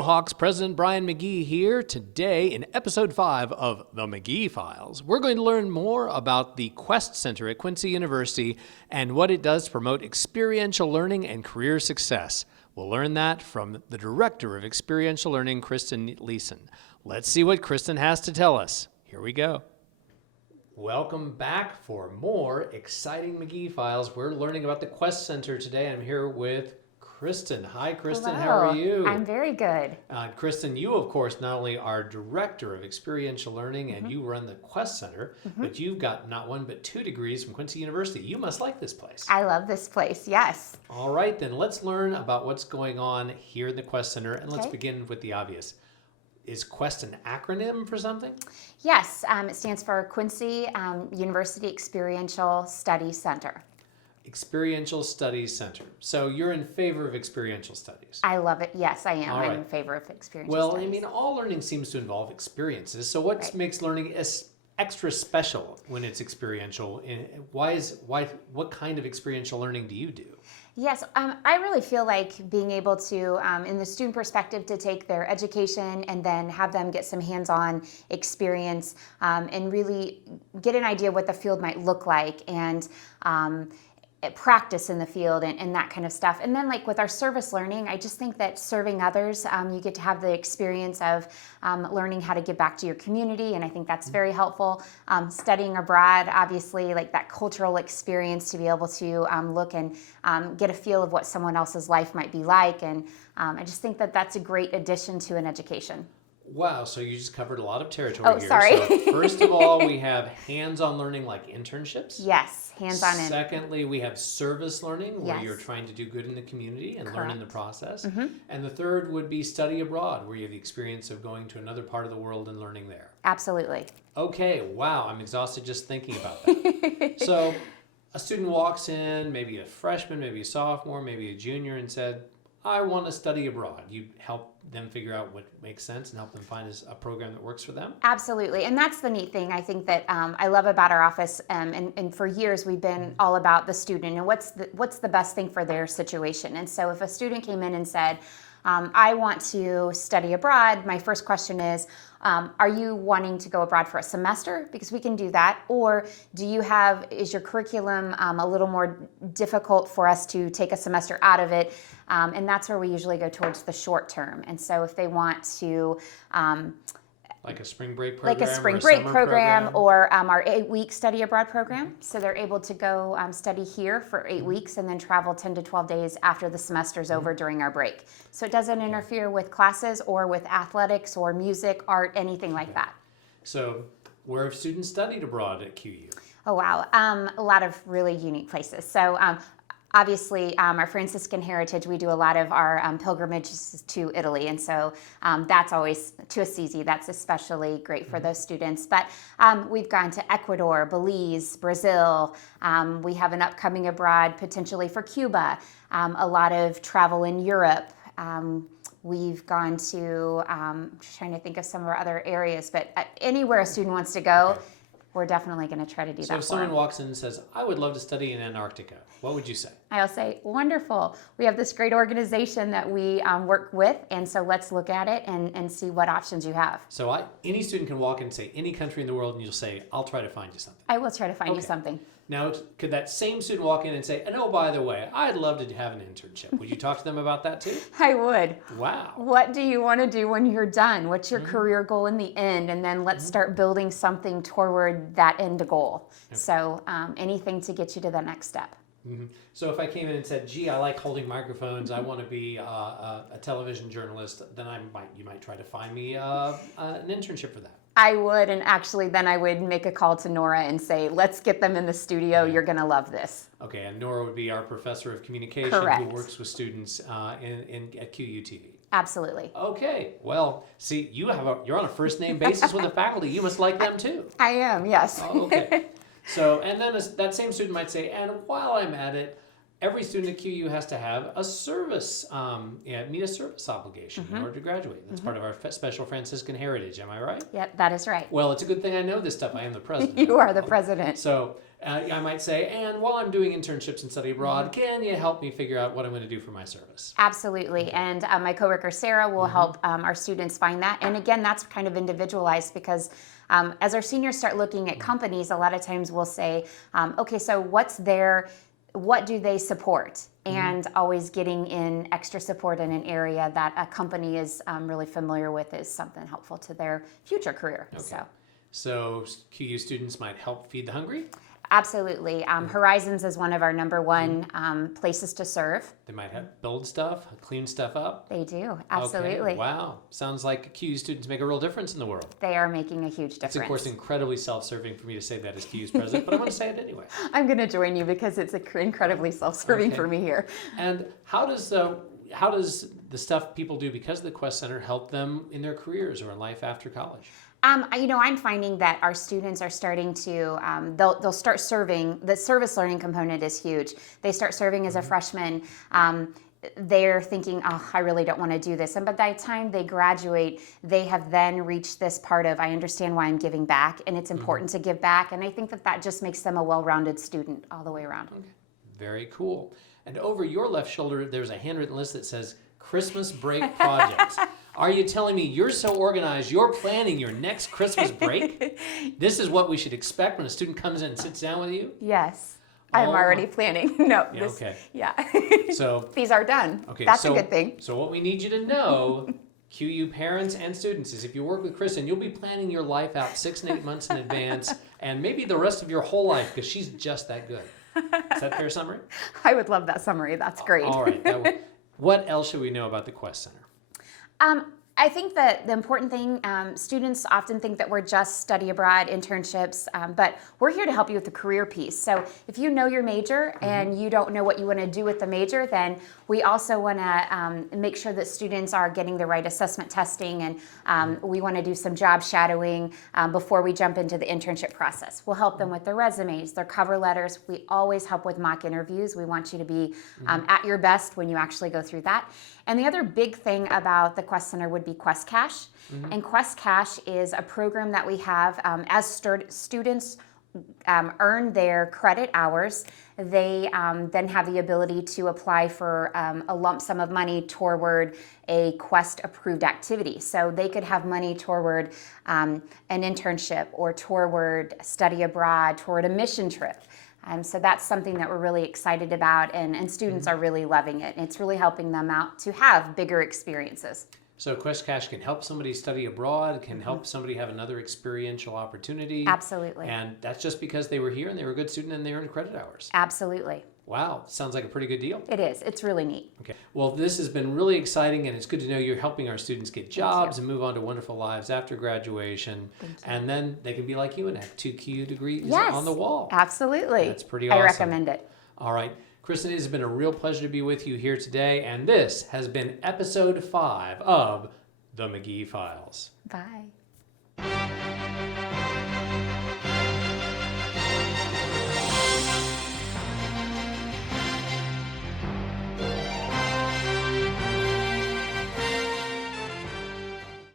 Go Hawks, President Brian McGee here. Today, in episode 5 of The McGee Files, we're going to learn more about the QUESTCenter at Quincy University and what it does to promote experiential learning and career success. We'll learn that from the Director of Experiential Learning, Kristin Liesen. Let's see what Kristin has to tell us. Here we go. Welcome back for more exciting McGee Files. We're learning about the QUESTCenter today. I'm here with Kristin. Hi, Kristin. Hello. How are you? I'm very good. Kristin, you, of course, not only are Director of Experiential Learning and you run the QUESTCenter, but you've got not one but 2 degrees from Quincy University. You must like this place. I love this place, yes. All right, then let's learn about what's going on here in the QUESTCenter, and let's begin with the obvious. Is QUEST an acronym for something? Yes, it stands for Quincy University Experiential Studies Center. Experiential Studies Center. So you're in favor of experiential studies? I love it. Yes, I am. All right. I'm in favor of experiential Well, studies. I mean, all learning seems to involve experiences. So what makes learning extra special when it's experiential? What kind of experiential learning do you do? Yes, I really feel like being able to, in the student perspective, to take their education and then have them get some hands-on experience and really get an idea what the field might look like and practice in the field and that kind of stuff. And then like with our service learning, I just think that serving others, you get to have the experience of learning how to give back to your community, and I think that's very helpful. Studying abroad, obviously, like that cultural experience to be able to look and get a feel of what someone else's life might be like, and I just think that that's a great addition to an education. Wow, so you just covered a lot of territory here. Sorry. So first of all, we have hands-on learning like internships. Yes, hands-on. Secondly, we have service learning where Yes. you're trying to do good in the community and learn Correct. in the process. And the third would be study abroad, where you have the experience of going to another part of the world and learning there. Absolutely. Okay, wow, I'm exhausted just thinking about that. So a student walks in, maybe a freshman, maybe a sophomore, maybe a junior, and said, I want to study abroad. You help them figure out what makes sense and help them find a program that works for them? Absolutely, and that's the neat thing I think that I love about our office, and for years we've been all about the student and what's the best thing for their situation. And so if a student came in and said, I want to study abroad, my first question is, are you wanting to go abroad for a semester? Because we can do that. Or is your curriculum a little more difficult for us to take a semester out of it? And that's where we usually go towards the short term. And so if they want to like a spring break program? Like a spring or a break summer program or our 8-week study abroad program. So they're able to go study here for 8 weeks and then travel 10 to 12 days after the semester's over during our break. So it doesn't interfere with classes or with athletics or music, art, anything like that. So where have students studied abroad at QU? Oh, wow. A lot of really unique places. So obviously, our Franciscan heritage, we do a lot of our pilgrimages to Italy, and so that's always, to Assisi, that's especially great for those students. But we've gone to Ecuador, Belize, Brazil. We have an upcoming abroad potentially for Cuba, a lot of travel in Europe. We've gone to, I'm just trying to think of some of our other areas, but anywhere a student wants to go, we're definitely going to try to do that for them. So if someone walks in and says, I would love to study in Antarctica, what would you say? I'll say, wonderful. We have this great organization that we work with, and so let's look at it and see what options you have. So any student can walk in and say any country in the world, and you'll say, I'll try to find you something. I will try to find you something. Now, could that same student walk in and say, and oh, by the way, I'd love to have an internship. Would you talk to them about that too? I would. Wow. What do you want to do when you're done? What's your career goal in the end? And then let's start building something toward that end goal. Okay. So anything to get you to the next step. So if I came in and said, gee, I like holding microphones, I want to be a television journalist, then you might try to find me an internship for that. I would, and actually then I would make a call to Nora and say, let's get them in the studio, you're going to love this. Okay, and Nora would be our professor of communication who works with students at QUTV. Absolutely. Okay, well, see, you're on a first name basis with the faculty. You must like them too. I am, yes. Oh, okay. So, and then that same student might say, and while I'm at it, every student at QU has to have a service, meet a service obligation in order to graduate. That's part of our special Franciscan heritage. Am I right? Yep, that is right. Well, it's a good thing I know this stuff. I am the president. You are the president. So I might say, and while I'm doing internships and study abroad, can you help me figure out what I'm going to do for my service? Absolutely. And my coworker Sarah will help our students find that. And again, that's kind of individualized because as our seniors start looking at companies, a lot of times we'll say, okay, so what do they support? And always getting in extra support in an area that a company is really familiar with is something helpful to their future career. Okay. So QU students might help feed the hungry? Absolutely. Horizons is one of our number one places to serve. They might build stuff, clean stuff up. They do. Absolutely. Okay. Wow. Sounds like QU students make a real difference in the world. They are making a huge difference. It's, of course, incredibly self-serving for me to say that as QU's president, but I'm going to say it anyway. I'm going to join you because it's incredibly self-serving for me here. And how does the stuff people do because of the QUESTCenter help them in their careers or in life after college? I'm finding that our students are starting to, they'll start serving. The service learning component is huge. They start serving as a freshman. They're thinking, oh, I really don't want to do this. And by the time they graduate, they have then reached this part of, I understand why I'm giving back, and it's important to give back. And I think that just makes them a well-rounded student all the way around. Okay. Very cool. And over your left shoulder, there's a handwritten list that says Christmas break projects. Are you telling me you're so organized, you're planning your next Christmas break? This is what we should expect when a student comes in and sits down with you? Yes. I'm already planning. No. Yeah, okay. Yeah. So these are done. Okay, That's a good thing. So what we need you to know, QU parents and students, is if you work with Kristin, you'll be planning your life out 6 and 8 months in advance, and maybe the rest of your whole life, because she's just that good. Is that a fair summary? I would love that summary. That's great. All right. What else should we know about the QUESTCenter? I think that the important thing, students often think that we're just study abroad, internships, but we're here to help you with the career piece. So if you know your major and you don't know what you want to do with the major, then we also want to make sure that students are getting the right assessment testing, and we want to do some job shadowing before we jump into the internship process. We'll help them with their resumes, their cover letters. We always help with mock interviews. We want you to be at your best when you actually go through that. And the other big thing about the QUESTCenter would be QuestCash. And QuestCash is a program that we have as students earn their credit hours. They then have the ability to apply for a lump sum of money toward a Quest approved activity. So they could have money toward an internship or toward study abroad, toward a mission trip. So that's something that we're really excited about, and students are really loving it. It's really helping them out to have bigger experiences. So QuestCash can help somebody study abroad, can help somebody have another experiential opportunity. Absolutely. And that's just because they were here and they were a good student and they earned credit hours. Absolutely. Wow, sounds like a pretty good deal. It is. It's really neat. Okay. Well, this has been really exciting, and it's good to know you're helping our students get jobs and move on to wonderful lives after graduation. And then they can be like you and have 2 QU degrees on the wall. Absolutely. That's pretty awesome. I recommend it. All right. Kristin, it has been a real pleasure to be with you here today, and this has been episode 5 of the McGee Files. Bye.